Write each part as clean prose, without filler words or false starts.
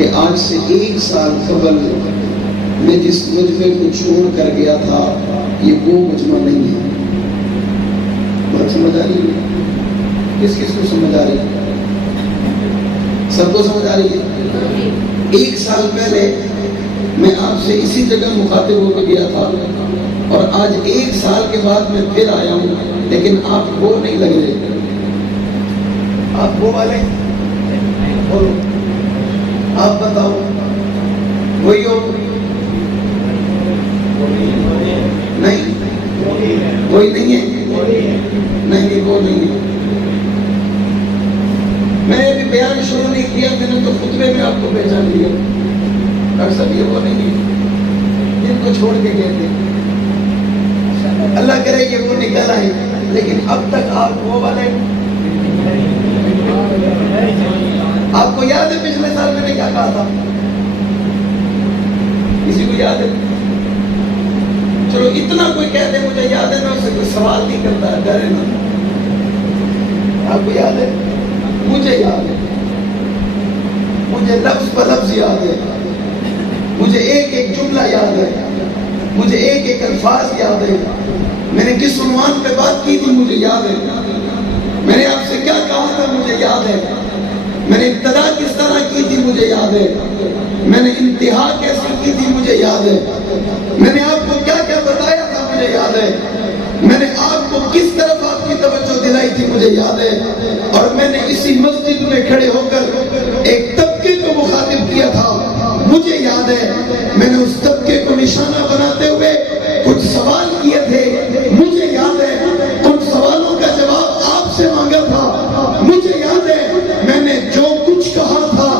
کہ آج سے 1 سال قبل میں جس مجمع کو چھوڑ کر گیا تھا یہ وہ مجمع نہیں ہے. بات سمجھ آ رہی ہے؟ کس کس کو سمجھ آ رہی ہے؟ سب کو سمجھ آ رہی ہے؟ 1 سال پہلے میں آپ سے اسی جگہ مخاطب ہو کے گیا تھا اور آج 1 سال کے بعد میں پھر آیا ہوں, لیکن آپ وہ نہیں لگ رہے. آپ وہ والے بولو, آپ بتاؤ وہی ہو؟ نہیں وہی نہیں ہے. نہیں وہ نہیں ہے. میں نے ابھی بیان شروع نہیں کیا, میں نے تو خطبے میں آپ کو پہچان لیا. ڈاکٹر صاحب یہ وہ نہیں ہے جن کو چھوڑ کے گئے تھے. اللہ کرے کہ وہ نکل آئے, لیکن اب تک آپ وہ والے. آپ کو یاد ہے پچھلے سال میں نے کیا کہا تھا؟ کسی کو یاد ہے؟ چلو اتنا کوئی کہہ دے مجھے یاد ہے, میں اسے کوئی سوال نہیں کرتا, ڈرے نا. آپ کو یاد ہے؟ مجھے یاد ہے, مجھے لفظ پر لفظ یاد ہے, مجھے ایک ایک جملہ یاد ہے, مجھے ایک ایک الفاظ یاد ہے. میں نے کس عنوان پہ بات کی تھی مجھے یاد ہے. میں نے آپ سے کیا کہا تھا مجھے یاد ہے. میں نے ابتدا کس طرح کی تھی مجھے یاد ہے. میں نے انتہا کیسے کی تھی مجھے یاد ہے. میں نے آپ کو کیا کیا بتایا تھا مجھے یاد ہے. میں نے آپ کو کس طرف آپ کی توجہ دلائی تھی مجھے یاد ہے. اور میں نے اسی مسجد میں کھڑے ہو کر ایک طبقے کو مخاطب کیا تھا مجھے یاد ہے. میں نے اس طبقے کو نشانہ بناتے ہوئے کچھ سوال کیے تھے مجھے یاد ہے. کچھ سوالوں کا جواب آپ سے مانگا تھا مجھے یاد ہے. میں نے جو کچھ کہا تھا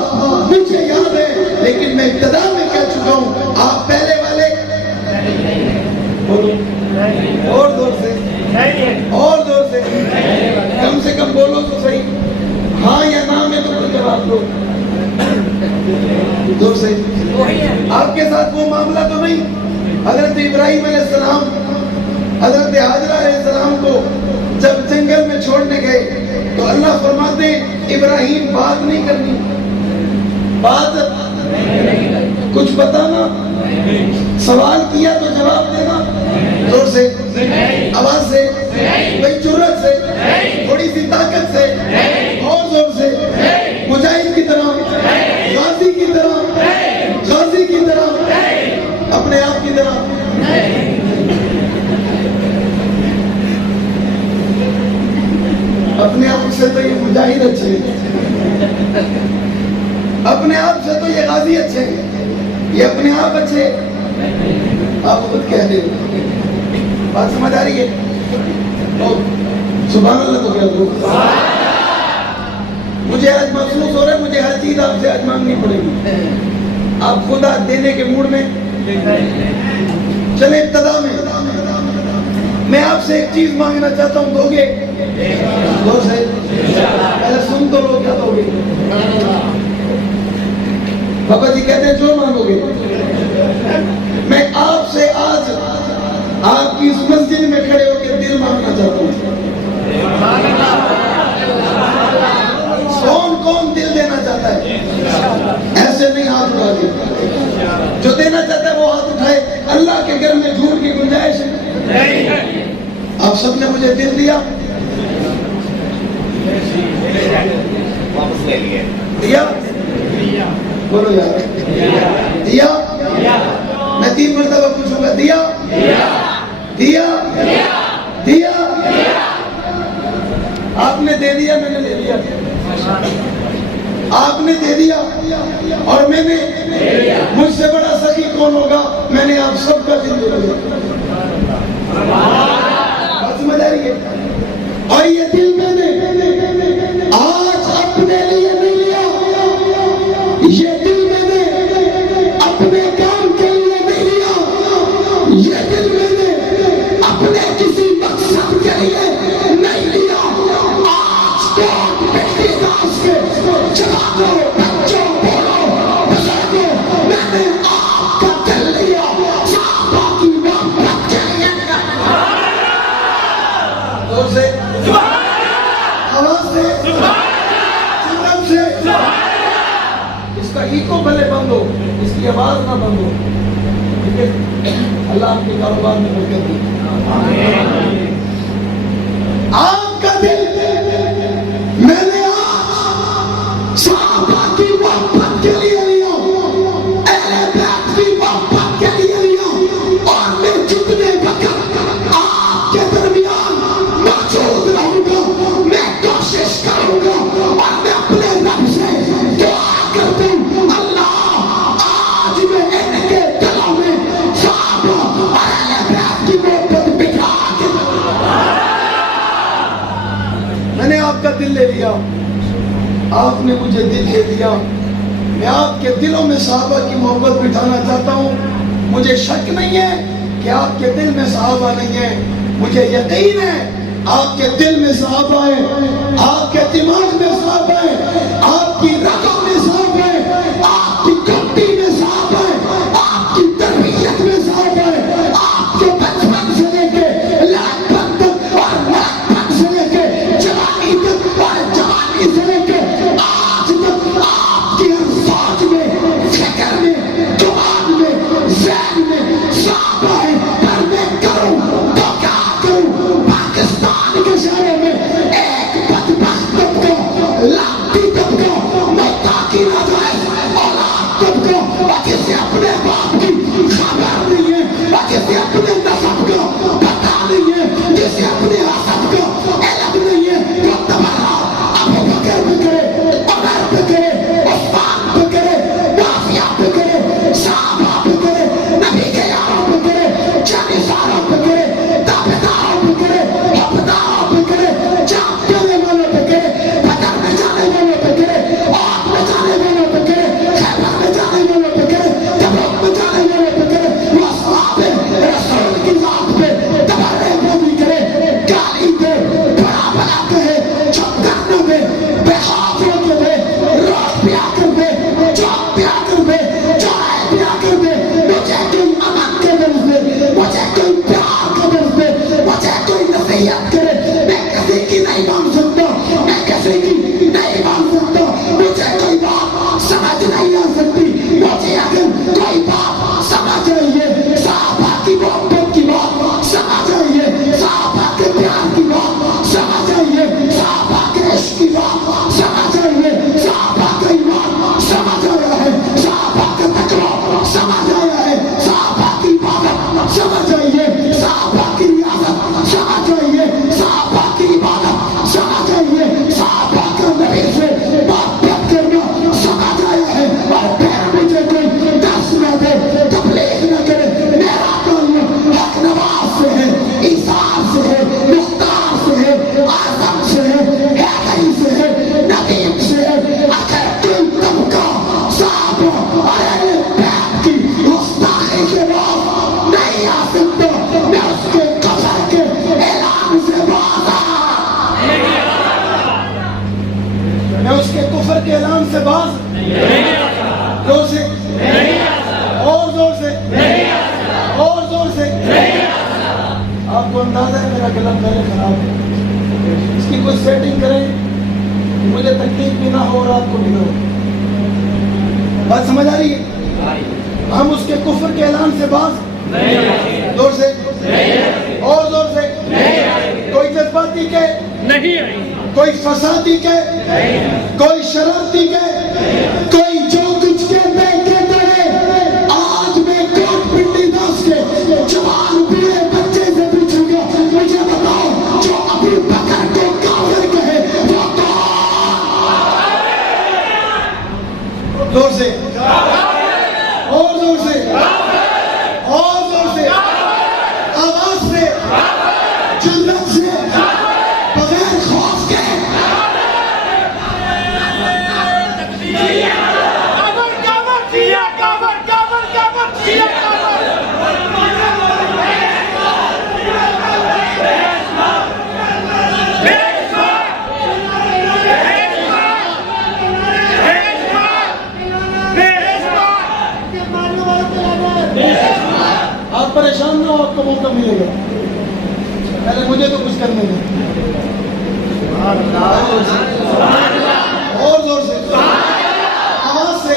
مجھے یاد ہے. لیکن میں ابتدا میں کہہ چکا ہوں, آپ پہلے والے اور زور سے اور زور سے کم سے کم بولو تو صحیح, ہاں یا نہ میں تو جواب دو زور سے. آپ کے ساتھ وہ معاملہ تو نہیں؟ حضرت ابراہیم علیہ السلام حضرت حاجرہ علیہ السلام کو جب جنگل میں چھوڑنے گئے تو اللہ فرماتے ہیں ابراہیم بات نہیں کرنی, بات کچھ بتانا, سوال کیا تو جواب دینا. زور سے, آواز سے, بھائی جرأت سے, تھوڑی سی طاقت سے, اور زور سے, مجاہد کی طرح, غازی کی طرح, غازی کی طرح, اپنے آپ کی طرح. اپنے آپ سے تو یہ مجاہد اچھے ہیں, اپنے آپ سے تو یہ غازی اچھے ہیں, یہ اپنے آپ اچھے. آپ خود کہہ دیں, بات سمجھ آ رہی ہے؟ سبحان اللہ تو کہہ دو. مجھے آج محسوس ہو رہا ہے مجھے ہر چیز آپ سے آج مانگنی پڑے گی. آپ خود آج دینے کے موڈ میں چلے. ابتدا میں آپ سے ایک چیز مانگنا چاہتا ہوں, دو گے؟ دو سے پہلے سن تو لو, کیا دو گے؟ بابا جی کہتے ہیں جو مانگو گے. میں آپ سے آج آپ کی اس مسجد میں کھڑے ہو کے دل مانگنا چاہتا ہوں. کون کون دل دینا چاہتا ہے؟ ایسے نہیں ہاتھ اٹھا کے, جو دینا چاہتا ہے وہ ہاتھ اٹھائے. اللہ کے گھر میں جھوٹ کی گنجائش ہے. آپ سب نے مجھے دل دیا, دیا بولو یار, دیا. میں 3 مرتبہ پوچھوں گا, دیا دیا دیا. آپ نے دے دیا, میں نے لے لیا. آپ نے دے دیا اور میں نے, مجھ سے بڑا سخی کون ہوگا؟ میں نے آپ سب کا دل دے دیا. بات سمجھ آ رہی ہے؟ اور یہ دل میں نے آج اپنے لیے نہیں لیا, یہ دل میں نے اپنے کام کے لیے نہیں لیا, یہ دل میں نے اپنے کسی مقصد کے لیے نہیں لیا. آج کون بیٹی داس کے جوانوں, بچوں, بولو, بزرگوں, میں نے آپ کا دل لیا. صحابہ کی محبت کے لیے. اور سے آواز سے, اس کا ایکو بھلے کی آواز نہ بند ہو. ٹھیک ہے؟ اللہ آپ کے کاروبار میں برکت دے. آپ کا دل میں نے صحابہ کی محبت کے لیے لیا, اہل بیت کی محبت کے لیے لیا, اور میں جتنے وقت آپ کے درمیان موجود رہوں گا میں کوشش کروں گا اور میں اپنے رب سے دعا کرتا ہوں, اللہ آج میں ان کے دلوں میں صحابہ اور اہل بیت کی محبت بٹھا کے میں نے آپ کا دل لے لیا, آپ نے مجھے دل دے دیا. میں آپ کے دلوں میں صحابہ کی محبت بٹھانا چاہتا ہوں. مجھے شک نہیں ہے کہ آپ کے دل میں صحابہ نہیں ہے, مجھے یقین ہے آپ کے دل میں صحابہ ہے, آپ کے دماغ میں صحابہ ہے, آپ کی رگوں میں صحابہ ہے, آپ کی گھٹی میں صحابہ ہے, آپ کی تربیت میں صحابہ ہے, آپ کے بچپن سے لے کے لاڑپن تک اور لاڑپن سے لے کے جوانی تک اور جوانی سے لے کے آج تک آپ کی ہر سوچ میں, فکر میں, دماغ میں, ذہن میں صحابہ ہے. پر میں کروں تو کیا کروں, پاکستان کے شہروں میں ایک بدبخت طبقہ, لانتی طبقہ, محتاجی ناجائز اولاد طبقہ, اور جسے اپنے باپ کی خبر نہیں ہے, اور جسے اپنے نسب کا پتہ نہیں ہے, جسے اپنے حسب کا علم نہیں ہے, جو تبرہ ابو بکر پہ کرے, عمر پہ کرے, عثمان پہ کرے, معاویہ پہ کرے, صحابہ پہ کرے, نبی کے یاروں پہ کرے, جانشینوں پہ کرے, تابعداروں پہ کرے, حقداروں پہ کرے, جان دینے والوں پہ کرے, بدر میں جانے والوں پہ کرے, عہد میں جانے والوں پہ کرے, خیبر میں جانے والوں پہ کرے, تبوک میں جانے والوں پہ کرے, وہ اصحاب رسول کی ذات پہ تبرہ بازی کرے, گالی دے, بڑا بڑا کہے, چھپ کرنا دے, بے خوف ہو کے دے, روٹ پیا کر دے, چوک پیا کر دے, چوراہے پیا کر دے, مجھے کوئی امن کے درس دے, مجھے کوئی پیار کے درس دے, مجھے کوئی نصیحت کرے, میں کسی کی نہیں مان سکتا, میں کسی کی نہیں مان سکتا, مجھے کوئی بات سمجھ نہیں آ سکتی, مجھے اگر کوئی بات سمجھ رہی ہے صحابہ کی محبت کی بات سمجھ رہی ہے, صحابہ کے پیار کی بات سمجھ رہی ہے, صحابہ کے عشق کی بات سمجھ رہی ہے, صحابہ کا ایمان سمجھ رہا ہے, صحابہ کا تقویٰ سمجھ رہا ہے, صحابہ کی عبادت سمجھ رہی ہے, صحابہ کی ریاضت سمجھ رہی ہے, صحابہ کی عبادت سمجھ رہی ہے, صحابہ کا نبی سے محبت کرنا سمجھ رہا ہے, اور پھر مجھے کوئی درس نہ دے, تبلیغ نہ کرے, میرا تعلق حق نواز سے ہے, ایثار سے ہے, مختار سے ہے, اعظم سے ہے, حیدری سے ہے, ندیم سے ہے, اگر کوئی طبقہ صحابہ اور اہل بیت کی گستاخی کے بعد نہیں آ سکتا, میں اس کے کفر کے اعلان سے باز میں اس کے کفر کے اعلان سے باز زور سے اور زور سے اور زور سے. آپ کو اندازہ ہے میرا گلا پہلے خراب ہے, اس کی کوئی سیٹنگ کریں کہ مجھے تکلیف بھی نہ ہو اور آپ کو بھی نہ ہو. بات سمجھ آ رہی ہے؟ ہم اس کے کفر کے اعلان سے باز زور سے اور زور سے, کوئی جذباتی کے نہیں, کوئی فسادی کے, کوئی شرارتی کے, کوئی جو کچھ کے کہتا ہے. آج میں کوٹ پنڈی داس کے جوان بوڑھے بچے سے پوچھوں گا, مجھے بتاؤ جو ابو بکر کو کافر کہے وہ کون؟ زور سے اور زور سے اور زور سے, آواز سے, جلت سے, بغیر خوف کے. آپ پریشان نہ ہو, آپ کو موقع ملے گا, پہلے مجھے تو کچھ کرنے دیں. اور زور سے, آواز سے,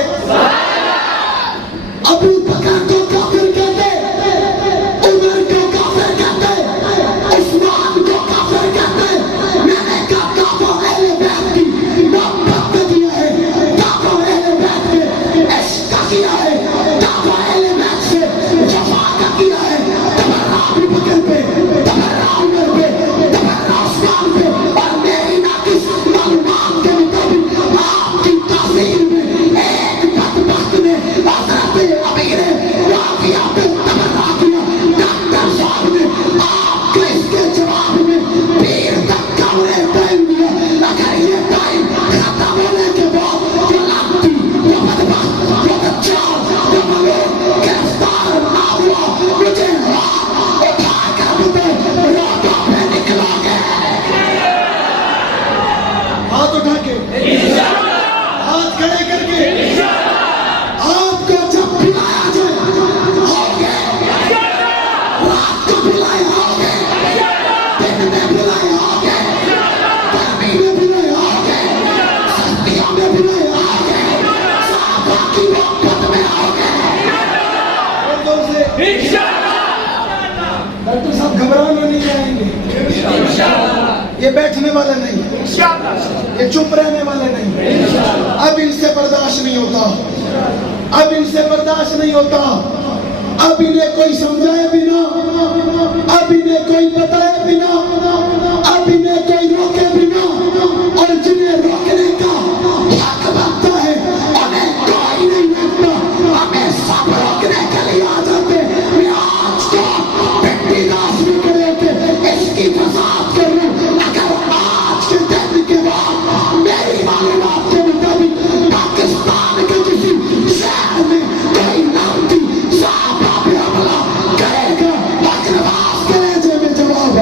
دیکھنے والے نہیں، یہ چپ رہنے والے نہیں. اب ان سے برداشت نہیں ہوتا، اب ان سے برداشت نہیں ہوتا. اب انہیں کوئی سمجھائے بنا، اب انہیں کوئی بتائے بنا، اب انہیں کوئی روکے بنا، اور جنہیں روکنے کا حق بنتا ہے انہیں کوئی نہیں روکتا. ہمیں سب روکنے کے لیے آ جاتے. میں آج کو پٹی داس بھی کرے کہ اس کی فساد کروں. اگر آج کے دن کے بعد میری معلومات کے مطابق پاکستان کے کسی شہر میں کوئی نامتی صاحب پہ حملہ کرے گا، اقرباس کے لہجے میں جواب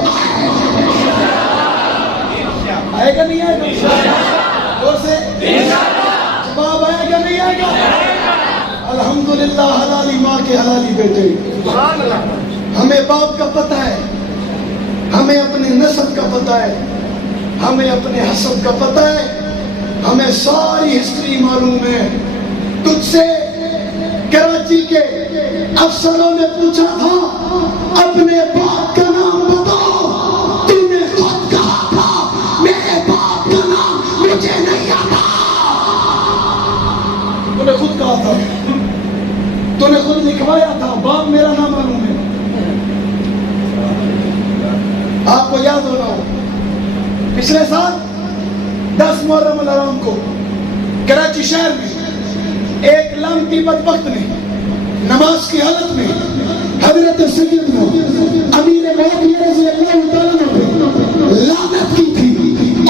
آئے گا نہیں آئے گا؟ اور سے جواب آئے گا نہیں آئے گا؟ الحمدللہ حلالی ماں کے حلالی بیٹے. ہمیں باپ کا پتہ ہے، ہمیں اپنے نسب کا پتہ ہے، ہمیں اپنے حسب کا پتہ ہے، ہمیں ساری ہسٹری معلوم ہے. تجھ سے کراچی کے افسروں نے پوچھا تھا اپنے باپ کا نام بتاؤ، تم نے خود کہا تھا میرے باپ کا نام مجھے نہیں آتا. تو نے خود کہا تھا، تو نے خود لکھوایا تھا باپ میرا نام معلوم ہے. آپ کو یاد ہو رہا ہو پچھلے سال 10 محرم الحرام کو کراچی شہر میں ایک لامتی بدبخت نے نماز کی حالت میں حضرت سیدنا امیر معاویہ رضی اللہ تعالیٰ عنہ لعنت کی تھی.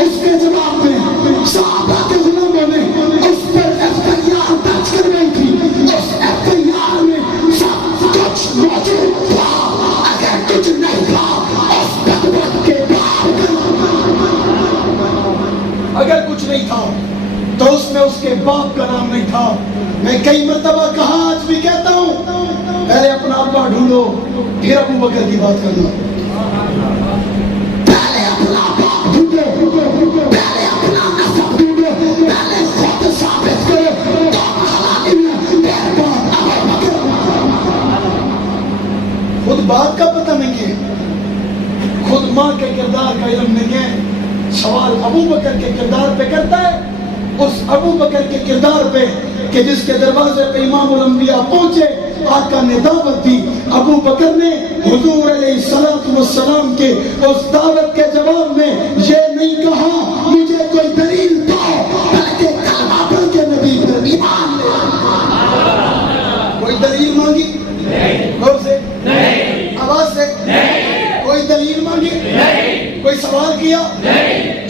اس کے جواب میں صحابہ کے غلاموں نے اس پر FIR درج کروائی تھی. اس FIR میں سب کچھ موجود تھا. اگر کچھ نہیں تھا اس بدبخت کے اگر کچھ نہیں تھا تو اس میں اس کے باپ کا نام نہیں تھا. میں کئی مرتبہ کہا، آج بھی کہتا ہوں، پہلے اپنا ابا ڈھونڈو پھر ابو بکر کی بات کرنا. پہلے اپنا باپ ڈھونڈو، پہلے اپنا نسب ڈھونڈو، پہلے خود ثابت کرو تم حلالی میں پھر باپ ابو بکر. خود باپ کا پتہ نہیں ہے، خود ماں کے کردار کا علم نہیں ہے. سوال ابو بکر کے کردار پہ کرتا ہے، اس ابو بکر کے کردار پہ کہ جس کے دروازے پہ امام الانبیاء پہنچے، آقا نے دعوت دی. ابو بکر نے حضور علیہ السلام کے اس دعوت کے جواب میں یہ نہیں کہا مجھے کوئی دلیل دو، بلکہ کلمہ پڑھ کے نبی پر ایمان لے. کوئی دلیل مانگی؟ غور سے، آواز سے، کوئی دلیل مانگی؟ کوئی سوال کیا؟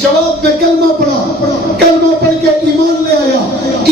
جواب میں کلمہ پڑھا، کلمہ پڑھ کے ایمان لے آیا.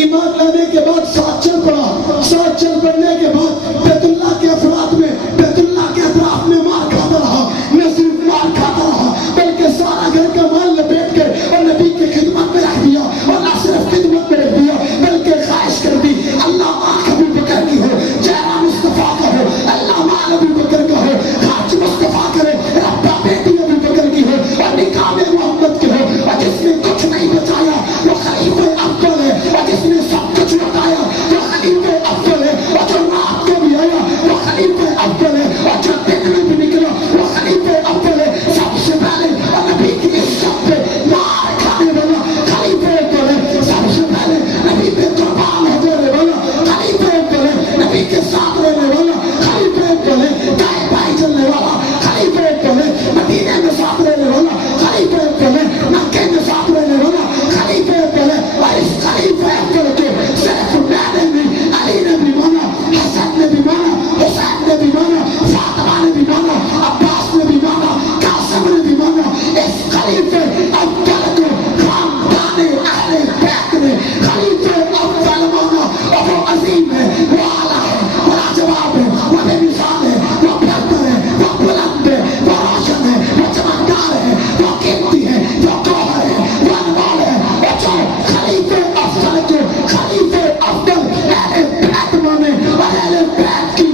ایمان لانے کے بعد 7 چل پڑھا، 7 چل پڑھنے کے بعد بیت اللہ کے افراد میں، بیت اللہ کے اطراف میں مار کھاتا رہا. نہ صرف مار کھاتا رہا بلکہ سارا گھر کا مال لپیٹ کے اور نبی کی خدمت میں رکھ دیا. اور نہ صرف خدمت میں رکھ دیا بلکہ خواہش کر دی اللہ آنکھ ابو بکر کی ہو، چہرہ مصطفیٰ کا ہو، اللہ مال ابو بکر کا ہو، خرچ مصطفیٰ کرے، ربا بیٹی ابو بکر کی ہو، اور نکاح میں محمد کے ہو. اور جس نے کچھ نہیں بچایا وہ خلیفہ افضل ہے، اور جس نے سب کچھ بتایا وہ خلیفہ افضل ہے. اور جو رات کو بھی آیا وہ خلیفہ افضل ہے، اور جو دن میں بھی نکلا وہ خلیفہ افضل ہے. سب سے پہلے نبی کی عزت پہ مار کھانے والا خلیفہ افضل ہے. سب سے پہلے نبی پہ قربان ہو جانے والا خلیفہ افضل ہے. نبی کے ساتھ رہنے والا خلیفہ افضل ہے. دائیں بائیں چلنے والا خلیفہ افضل ہے. مدینے میں ساتھ رہنے والا خلیفہ افضل ہے. مکے میں ساتھ رہنے والا خلیفہ افضل ہے. اور اس خلیفہ افضل کے صرف اللہ نے بھی، علی نے بھی مانا، حسن نے بھی مانا، حسین نے بھی مانا، فاطمہ نے بھی مانا، عباس نے بھی مانا، قاسم نے بھی مانا. اس خلیفہ افضل کو خاندان اہل بیت نے خلیفہ افضل مانا. اور وہ عظیم ہے، وہ اعلیٰ ہے، وہ لاجواب ہے، وہ بے مثال ہے، وہ بہتر ہے، وہ بلند ہے، وہ روشن ہے، وہ چمکدار ہے، وہ قیمتی ہے، وہ گوہر ہے، وہ انوار ہے. اور جو خلیفہ افضل کو خلیفہ افضل اہل بیت مانے اور اہل بیت کی